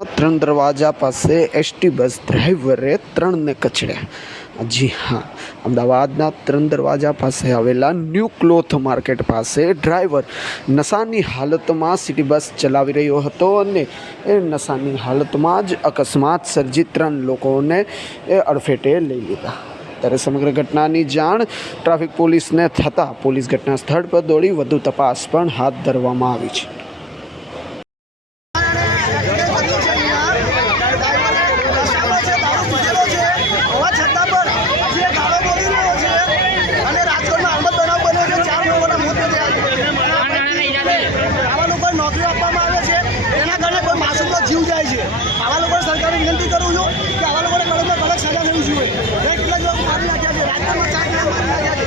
ત્રણ દરવાજા પાસે એસટી બસ ડ્રાઈવરે ત્રણને કચડ્યા. જી હા, અમદાવાદના ત્રણ દરવાજા પાસે આવેલા ન્યૂ ક્લોથ માર્કેટ પાસે ડ્રાઈવર નશાની હાલતમાં સિટી બસ ચલાવી રહ્યો હતો અને એ નશાની હાલતમાં જ અકસ્માત સર્જી ત્રણ લોકોને એ અડફેટે લઈ લીધા. ત્યારે સમગ્ર ઘટનાની જાણ ટ્રાફિક પોલીસને થતાં પોલીસ ઘટના સ્થળ પર દોડી વધુ તપાસ પણ હાથ ધરવામાં આવી છે. નોકરી આપવામાં આવે છે એના કારણે કોઈ માસૂમનો જીવ જાય છે. આવા લોકોને સરકારે વિનંતી કરું છું કે આવા લોકોને કડકમાં કડક સજા થવી જોઈએ. કેટલાક લોકો મારી નાખ્યા છે, રાજ્યમાં ચાર મારી નાખ્યા છે.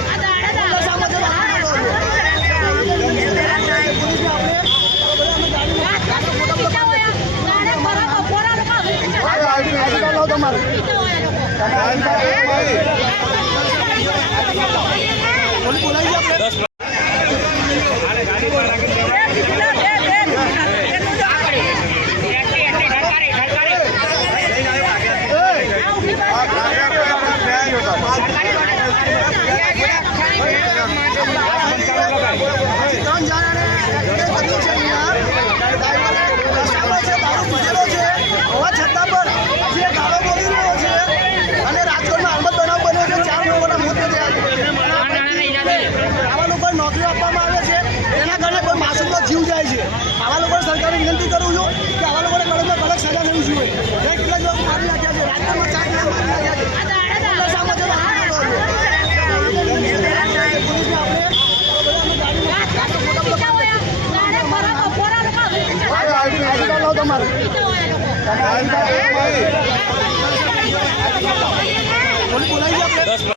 નોકરી આપવામાં આવે છે એના કારણે કોઈ માસૂમનો જીવ જાય છે. આવા લોકોને સરકારે વિનંતી કરું છું કે આવા લોકોને કડકમાં કડક સજા થવી જોઈએ. કેટલાક લોકો મારી નાખ્યા છે, રાજ્યમાં ચાર મારી નાખ્યા છે. તમારે